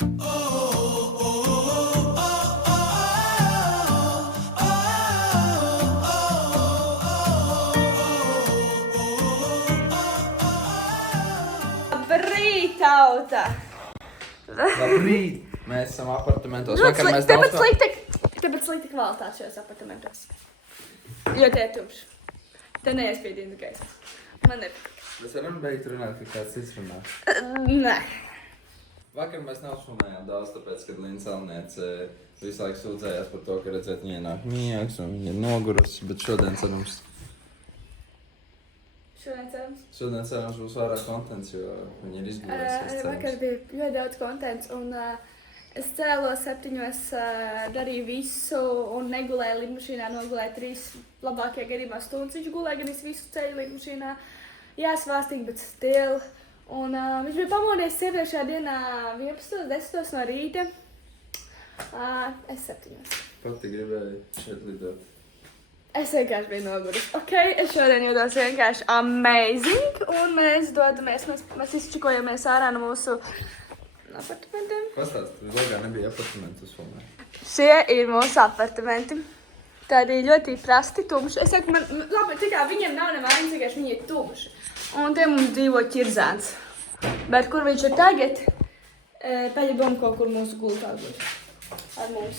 Labrīt, tauta! Labrīt! Mēs esam apartamentos. Vakar mēs daudz Tāpēc slikta kvalitāte šajos apartamentos. Jo tie ir tumši. Te neiespīdina gaisa. Man nepatīk. Mēs varam beigt runāt, ka kāds cits runā. Nē. Vakar mēs nešunājām daudz, tāpēc, kad Linda Salniece visu laiku sūdzējās par to, ka redzēt viņai nāk miegs un viņa ir nogurusi, bet šodien cerams... Šodien cerams būs vairāk kontents, jo viņa ir izgulējusies. Vakar bija ļoti daudz kontents un es cēlos 7, darīju visu un negulēju lidmašīnā, nogulēju 3 labākajā gadījumā stundas. Viņš gulēja gan visu ceļu lidmašīnā. Jā, svārstīgi, bet still. Un viņš bija pamodies iepriekšējā dienā 11:10 no rīta. Es 7. Pati gribēju šeit lidot. Es vienkārši biju noguris. Es šodien jūtos vienkārši amazing. Un mēs dodamies, mēs izčikojamies ārā no mūsu apartamentiem. Pastāst, tur ilgā nebija apartamentu uzfilmē. Šie ir mūsu apartamenti. Tādi ļoti prasti tumši. Es saku, labi, tikai viņiem nav nevainas, vienkārši viņi ir tumši. Un tie mums dzīvo ķirzāns. Bet kur viņš ir tagad, pēļa doma kaut kur mūsu gultā guļ. Ar mums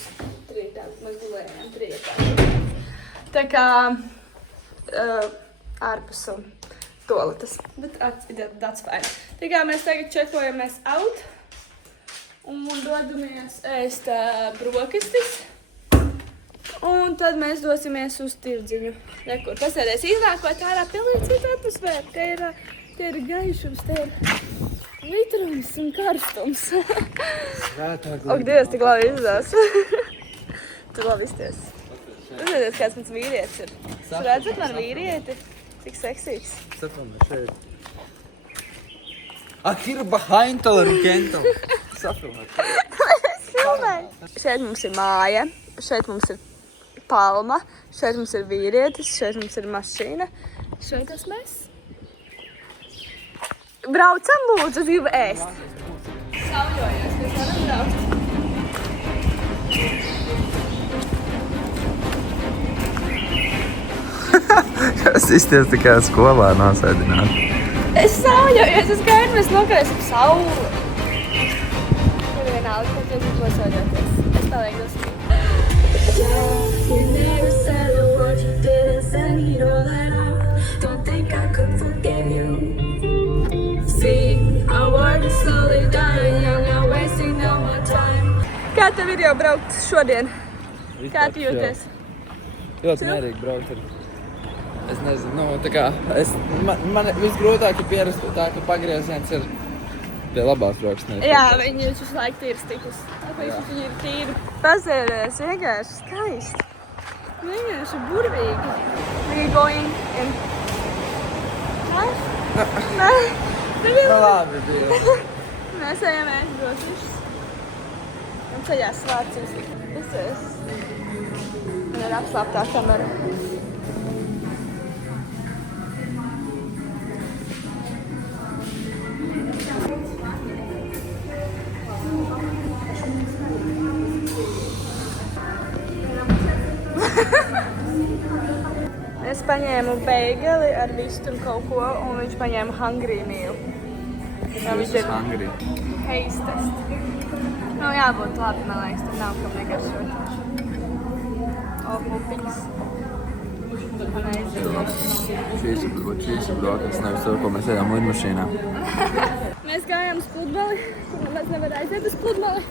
mēs gulējām 3. Tā kā ārpus un toaletes. Bet that's fine. Tā kā mēs tagad čekojamies out un dodamies ēst brokastis. Un tad mēs dosimies uz tirdziņu. Rekur, pasēdēs iznākot ārā pilnīgi citu atmosfēru. Te ir gaišums, te ir litrums un karstums. Ak, Dievs, tik labi izdās. Tu labi izties. Uzvedies, kāds mans vīrietis ir. Jūs redzat man vīrieti? Cik seksīgs. Sapamē šeit. Ir behind taller un kental. Sapamē. Es filmēju. Šeit mums ir māja, šeit mums ir palma, šeit mums ir vīrietis, šeit mums ir mašīna. Šeit esmu es. Braucam, lūdzu, es gribu ēst. Sauļojos, mēs varam braukt. Es izties tikai skolā nosēdināt. Es sauļojos, es gaidu, mēs nokarēsim sauli. Tur vienalga, ka jūs būs sauļoties. Es palieku dosmīgi. You never said a word, you didn't send me all that out. Don't think I could forgive you. See, our world is slowly dying, I'm not wasting no more time. Kā tev ir jau braukt šodien? Kā tu jūties? Ļoti mierīgi braukt ar... Es nezinu, tā kā... Man visgrūtāk ir pierast tā, ka pagrieziens ir pie labās braukšanas. Jā, viņi ir visu laiku tīri stikus. Tāpēc viņi ir tīri. Pasēdies, vienkārši skaisti. Vienkārši burvīgi. We going in... Nē? Labi bija. Mēs ejam ēst brotišus. Un ceļās svārcīs. Vissies. Man ir apslāptā kamera. Es paņēmu beigeli ar vistu un kaut ko, un viņš paņēma hungry meal. Viņš ir hungry. Taste test. Nu, jābūt labi, man liekas, tur nav kam negaršot. O, pupiņas. Šīs ir brokas, nevis to, ko mēs ejam lidmašīnā. Mēs gājām uz pludmali, kur mēs nevar aiziet uz pludmali.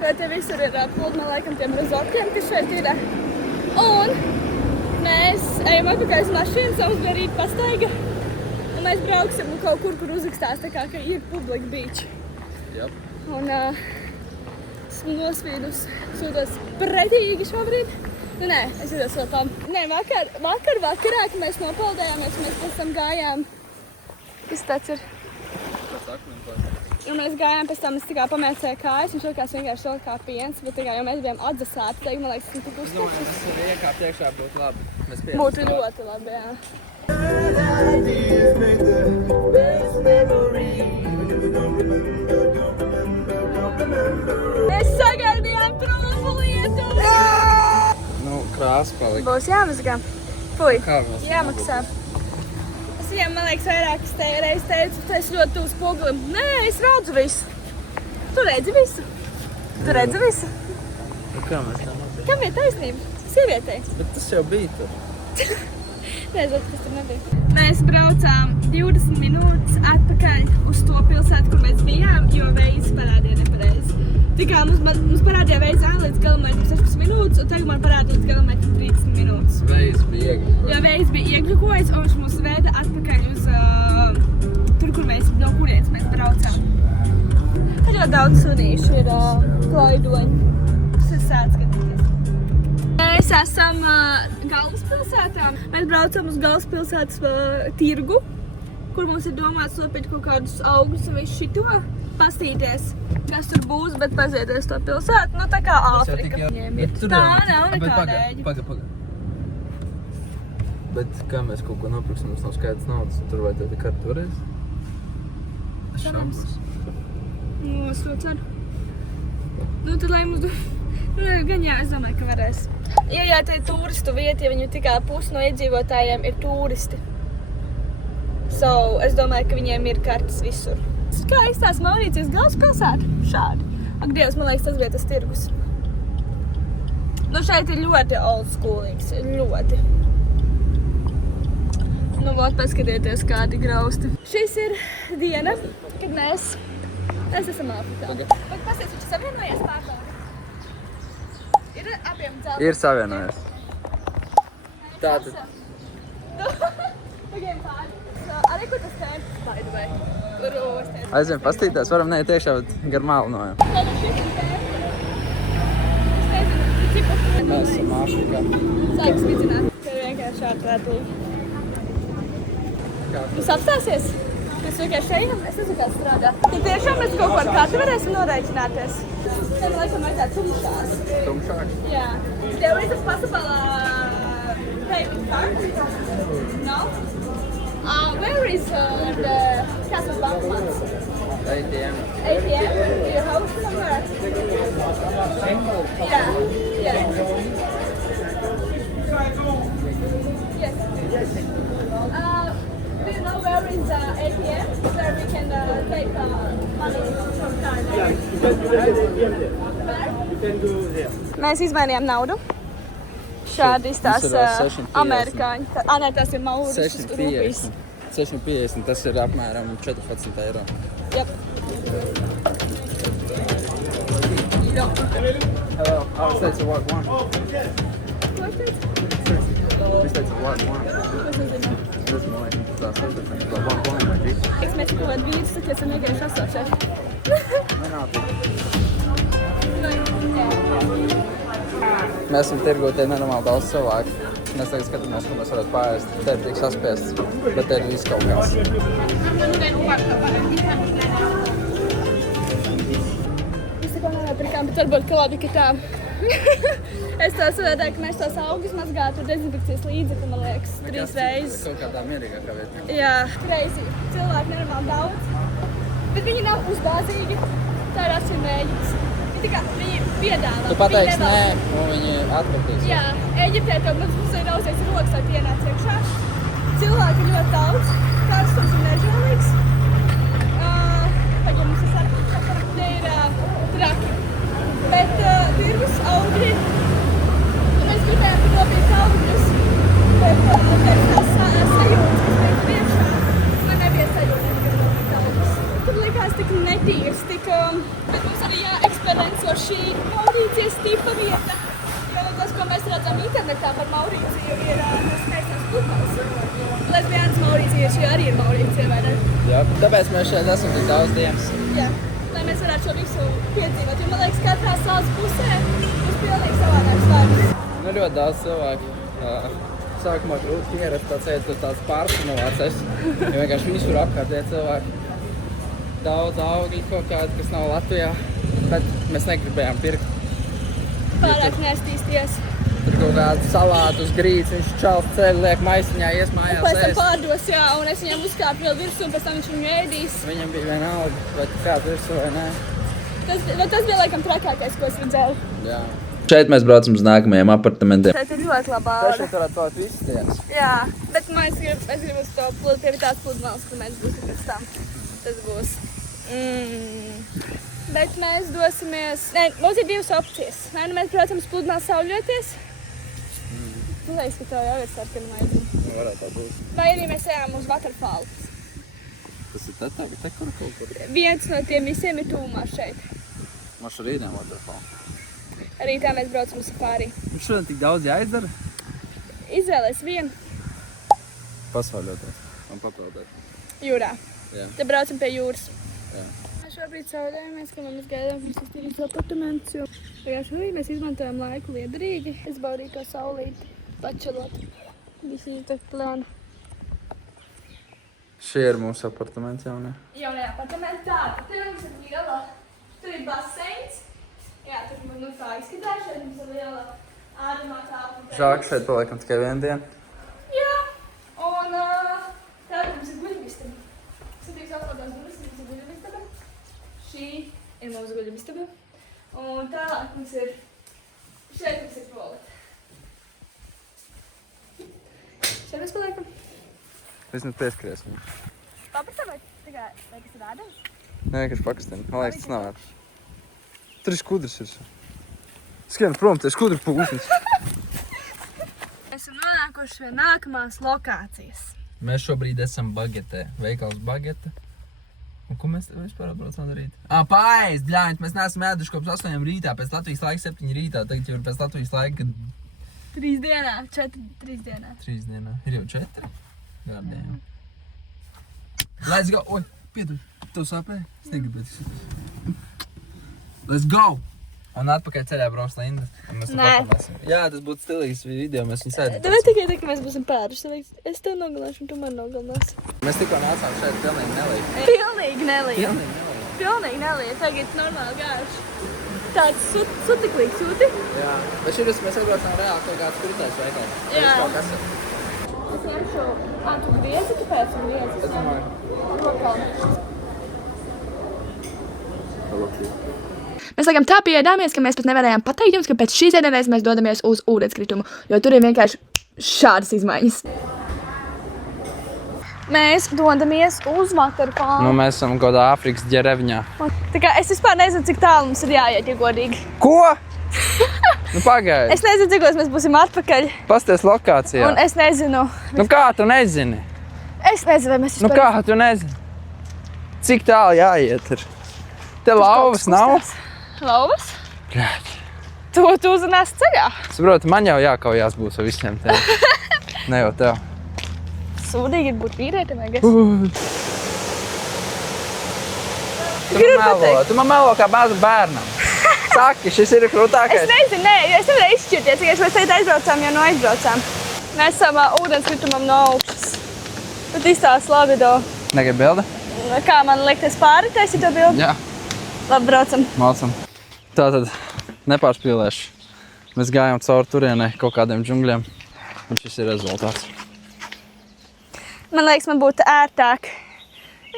Jo te visur ir pludmali, laikam, tiem rezortiem, kas šeit ir. Un mēs ejam atpakaļ uz mašīnu, mums bija rīt pastaiga. Un mēs brauksim kaut kur, kur uzrakstās tā kā, ka ir public beach. Jep. Un esmu nosvīdus, jūtos pretīgi šobrīd. Nu, nē, es jūtos vēl tam. Nē, vakarā, kad mēs nopaldējāmies, mēs pēc tam gājām. Kas tāds ir? Un mēs gājām pēc tam, es tā kā pamēcēju kājas, viņš likās vienkārši vēl kā piens, bet tā kā jau mēs bijām atzasāti, tagad, man liekas, esmu tik uzstājis. Mēs arī iekāpt iekšā būtu labi. Būtu ļoti labi, jā. Mēs sagaidījām trollu lietu! Nu, krāsa palika. Būs jāmazgā. Fui, Kā mēs jāmaksā. Es viņam, man liekas, vairākas reizes teicu, ka es ļoti tuvu spogulim. Nē, es redzu visu. Tu redzi visu? Tu redzi visu? Nu, kā mēs tā mazliet? Kam ir taisnība? Sievietei. Bet tas jau bija tur. Nezinu, kas tur nebija. Mēs braucām 20 minūtes atpakaļ uz to pilsētu, kur mēs bijām, jo veids parādīja nepareizi. Tikā mums parādīja veids līdz galamērķim 16 minūtes, un tagad man parādīja līdz galamērķim 30 minūtes. Veids bija iegļukojis. Jo veids bija iegļukojis, un viņš mūs veda atpakaļ uz tur, kur mēs, no kurienes mēs braucām. Tad ļoti daudz sunīšu ir klaidoņi. Tas ir sāc skatīties. Mēs esam galvaspilsētā. Mēs braucam uz galvaspilsētas tirgu, kur mums ir domāts nopirkt kaut kādus augļus un visu šito. Pastīties, kas tur būs, bet pazieties to pilsētu. Nu, tā kā Āfrika. Tā nav nekāda ēģi. Paga. Bet kā mēs kaut ko nopirksim, mums nav skaidrs naudas, un tur vai tev tikai toreiz? Cerams. Nu, es to ceru. Nu, tad lai mums... Nu, gan jā, es domāju, ka varēs. Ja te ir turistu vieta, ja viņu tikai pusi no iedzīvotājiem ir turisti. So, es domāju, ka viņiem ir kartes visur. Kā izstās Maurīcijas galvaspilsēta? Šādi. Ak, Dievs, man liekas, tas bija tas tirgus. Nu, šeit ir ļoti old schoolīgs. Ļoti. Nu, vot, paskatieties, kādi grausti. Šis ir diena, kad mēs esam Āfrikā. Bet pasties, viņš savienojies pārbauda. Ir abiem dzeltiem. Ir savienojies. Tātad. Pagaidām pāri. Arī kur tas tērps, by the way? Kur ostēs? Aizvien pastītās, varam neiet iekšā, bet gar malu no jau. Tāda šis ir tērps. Es nezinu, cik pat. Mēs esam Āfrikā. Sāks vidzināt. Te ir vienkārši ārprātīgi. Jūs apstāsies? Mēs vienkārši ejam? Es nezinu, kā strādā. Ja tiešām mēs kaut ko ar kādu varēsim norēķināties. Tev laikam vajadzētu tumšās. Tumšāk? Yeah. There is a possible payment card. No? Where is the Castle Bankmats? ATM. ATM? Your house somewhere? Yeah. Yes. Yes. Do you know where is the ATM? Where we can take money from card? Where? Mēs izmainījām naudu. Šādi izstās amerikāņi. Nē, tas ir maurišas rupijas. 650, tas ir apmēram 14 eiro. Yep. Hello, I said to walk one. Ko es teicu? We said to walk one. Es nezinu. Tas man liekas, tas ir tā walk one vai viss. Es mēs kaut kādu vīrus, tad esam vienkārši asošai. Nenātīgi. Mēs esam tirgotie nenormāli daudz cilvēku. Mēs tagad skatāmies, ko mēs varētu pārēst. Te ir tik saspiests, bet te ir viss kaut kāds. Mēs tā kā nenopirkām, bet varbūt ka labi, ka tā. Es tā savādāk, ka mēs tos augus mazgātu dezinfekcijas līdzekli, man liekas, 3 reizes. Kaut kādā mierīgākā vietā. Jā, crazy. Cilvēki nenormāli daudz. Bet viņi nav uzbāzīgi. Tā ir atšķirmēģis. Viņi piedāvā. Tu pateiksi nē, un viņi atkritīs. Jā, Eģiptē tev mums ir ausies rokas, lai pienāc iekšā. Cilvēki ir ļoti daudz. Karstums ir nežēlīgs. Tagad mums ir sarkana. Te ir traki. Bet tirgus augļi. Mēs gribējām nopirkt augļus. Bet tās sajūtas, kas bija priekšā, man nebija sajūtas, ka nopirkt augļus. Tur likās tik netīrs, tik... Bet mums arī jāeksperienco šī Maurīcijas tipa vieta. Jo tas, ko mēs redzam internetā par Maurīciju, ir skaistās futbols. Lesbijānas Maurīcija, šī arī ir Maurīcija, vai ne? Jā, tāpēc mēs šeit esam tik daudz dienas. Jā, lai mēs varētu šo visu piedzīvot. Jo man liekas, katrā salas pusē būs pilnīgi savādāks vārds. Nu, ļoti daudz cilvēku. Sākumā grūti pierast, tāds pārsinovācijas. Jo vienkārši visur apkārt ir cilvēki. Daudz augļi kaut kādi, kas nav Latvijā, bet mēs negribējām pirkt. Pārāk neestīsties. Tur kaut kāds salātus, grīts, viņš čals ceļ, liek maisiņā, ies mājās Pēc tam ēst. pārdos, jā, un es viņam uzkāpu vēl virsū, un pēc tam viņš viņu ēdīs. Viņam bija vienalga, vai tu kāds virsū vai nē. Tas bija laikam trakākais, ko es redzēju. Jā. Šeit mēs braucam uz nākamajiem apartamentiem. Šeit ir ļoti labā Tā aura. šeit varētu palikt visas dienas. Jā, bet man es gribu uz to pie tās pludmales, kur mēs būsim pēc tam. Tas būs. Bet mēs dosimies... Nē, mums ir divas opcijas. Vai nu mēs braucam uz pludmales sauļoties? Man liekas, ka tev jau ir sarkana maizina. Varētu tā būt. Vai arī mēs ejam uz waterfallu. Tas ir te kur kaut kur. Viens no tiem visiem ir tūmā šeit. Mašu rītdien waterfall. Rītā mēs braucam uz safari. Šodien tik daudz jāizdara? Izvēlēs vienu Pasauļoties un papeldēt. jūrā. Jā. Te braucam pie jūras. Jā. Mēs šobrīd saulējamies, ka mēs gaidām, ka mums iztīrīs apartaments, jo pagājušajā mēs izmantojam laiku liederīgi. Es baudīju to saulīti, pačelot. Visi ir tak plāni. Šie ir mūsu apartamenti jaunie. Jaunajā apartamentā, tur mums ir liela, tur ir baseins. Jā, tur nu tā izskatās, šeit mums ir liela ārdumā tāpa. Žāk šeit paliekam tikai vienu dienu. Jā, un tāda mums ir guļamistaba. Satīs atvadās durvis, mums ir guļamistaba. Šī ir mūsu guļamistaba. Un tālāk mums ir, šeit mums ir toalete. Šeit mēs paliekam. Es nu pieskriesim. Paprasā vai tikai, vai kas ir ādams? Nē, kas pakastina. Man liekas, tas nav vērts. Tur ir skudrs. Skrien prom, te ir skudru pūsnis. Esam nonākuši pie nākamās lokācijas. Mēs šobrīd esam Bagetē. Veikals Bagete. Un ko mēs vispār atbraucām darīt? Paēst, bļāņt, mēs neesam ēduši kopš 8 rītā, pēc Latvijas laika 7 rītā. Tagad jau ir pēc Latvijas laika, kad 3 dienā, 3 dienā. 3 dienā. Ir jau 4? Gādējām. Let's go! Oi, piedod, tev sāpēja? Es negribu šitās. Let's go! Un atpakaļ ceļā brauks Linda. Nē. Jā, tas būtu stilīgs video, mēs viņu sēdētu. Tev tikai tā, ka mēs būsim pēruši. Es tev nogalināšu un tu man nogalināsi. Mēs tikko nācām šeit pilnīgi nelīgi. Pilnīgi nelīja. Pilnīgi nelīja. Tagad normāli gājuši. Tāds sutiklīgs sūti. Jā. Bet šeit mēs atbraucām reāli kaut kāds kurtais veikals. Jā. Kaut kas ir. Es ņemšu... tu griezi, tu pēc un griezi. Es domāju. Lokāli. Mēs laikam tā pieēdāmies, ka mēs pat nevarējām pateikt jums, ka pēc šīs ēdienas mēs dodamies uz ūdenskritumu, jo tur ir vienkārši šādas izmaiņas. Mēs dodamies uz waterfallu. Nu, mēs esam godā Āfrikas ģerevņā. Tā kā es vispār nezinu, cik tālu mums ir jāiet, ja godīgi. Ko? Nu, pagaidi. Es nezinu, cikos mēs būsim atpakaļ. Pasties lokācijā. Un es nezinu. Nu, kā tu nezini? Es nezinu, vai mēs Nu, vispār... kā tu nezini? Cik tālu jāiet ir? Te lauvas nav? Lauvas? Bļāķ. Tu uzrunās ceļā. Saproti, man jau jākaujās būs ar visiem tiem. Ne jau tev. Sūdīgi ir būt vīrietim, vai Tu man melo kā bērnam. Saki, šis ir krūtākais. Es nezinu, nē, es nevarēju izšķirties, tikai mēs tagad aizbraucām, jau no aizbraucām. Mēs esam ūdenskritumam no augšas. Bet izstāst labi, Negribu bildi? kā man likties pāri, taisi to bildi? Jā. Labi, braucam. Mācam. Tātad nepārspīlēšu. Mēs gājām cauri turienei kaut kādiem džungļiem. Un šis ir rezultāts. Man liekas, man būtu ērtāk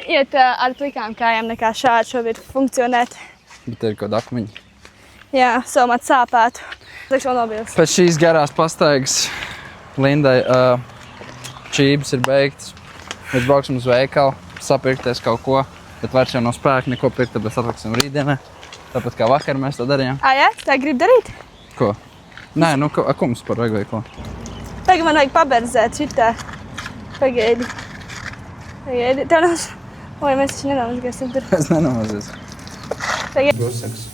iet ar plikām kājām nekā šādi šobrīd funkcionēt. Bet te ir kaut akmeņi. Jā, somāt sāpētu. Likšu vēl nobīlis. Pēc šīs garās pastaigas Lindai čības ir beigtas. Mēs brauksim uz veikalu, sapirkties kaut ko, bet vairs jau nav spēka neko pirkt, tāpēc atliksim rītdienai. Tāpat kā vakar mēs to darījām. Jā, tā grib darīt? Ko? Nē, nu ko mums par vajag veikalu? Tagad man vajag paberzēt šitā. Pagaidi. Tev nav... Oi, mēs taču nenomazgāsim tur. Es nenomazēs. Tagad. Brusaks.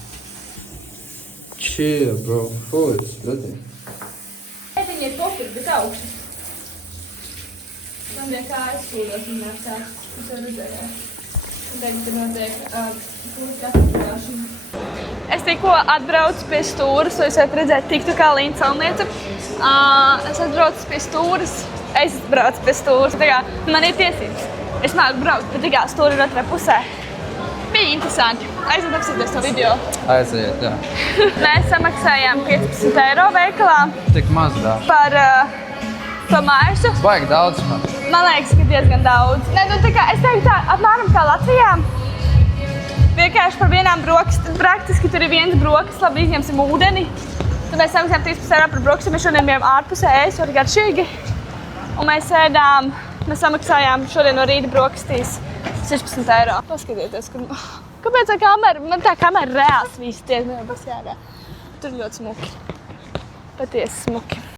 Chill, bro. Fūdz, pretī. Viņi ir kopīgi, bet augšas. Man bija kājas kūdos un nācās. Es jau redzēju. Un tagad tur notiek kūdas atpakaļāšana. Es tikko atbraucu pie stūras, lai es varētu redzēt tiktu kā Līna Salniece. Es atbraucu pie stūras. Es braucu pie stūras. Tā kā man ir tiesības. Es māku braukt, bet tā kā stūra ir otrā pusē. Bija interesanti. Aiziet apskatīties to video. Aiziet, jā. Mēs samaksājām 15 eiro veikalā Tik maz dāž. par maisu. Vajag daudz man. Man liekas, ka diezgan daudz. Nē, nu tā kā es teiktu tā, apmēram kā Latvijā. vienkārši par vienām brokastēm. Praktiski tur ir viens brokastis, labi izņemsim ūdeni. Tad mēs samaksājām 13 eiro par brokastēm. Mēs šodien bijām ārpusē ēst, var garšīgi. Un mēs samaksājām šodien no rīta brokastīs 16 eiro. Paskatieties, kāpēc tā kamera? Man tā kamera reāls viss tiek nebūs jārā. Tur ļoti smuki. Patiesi smuki.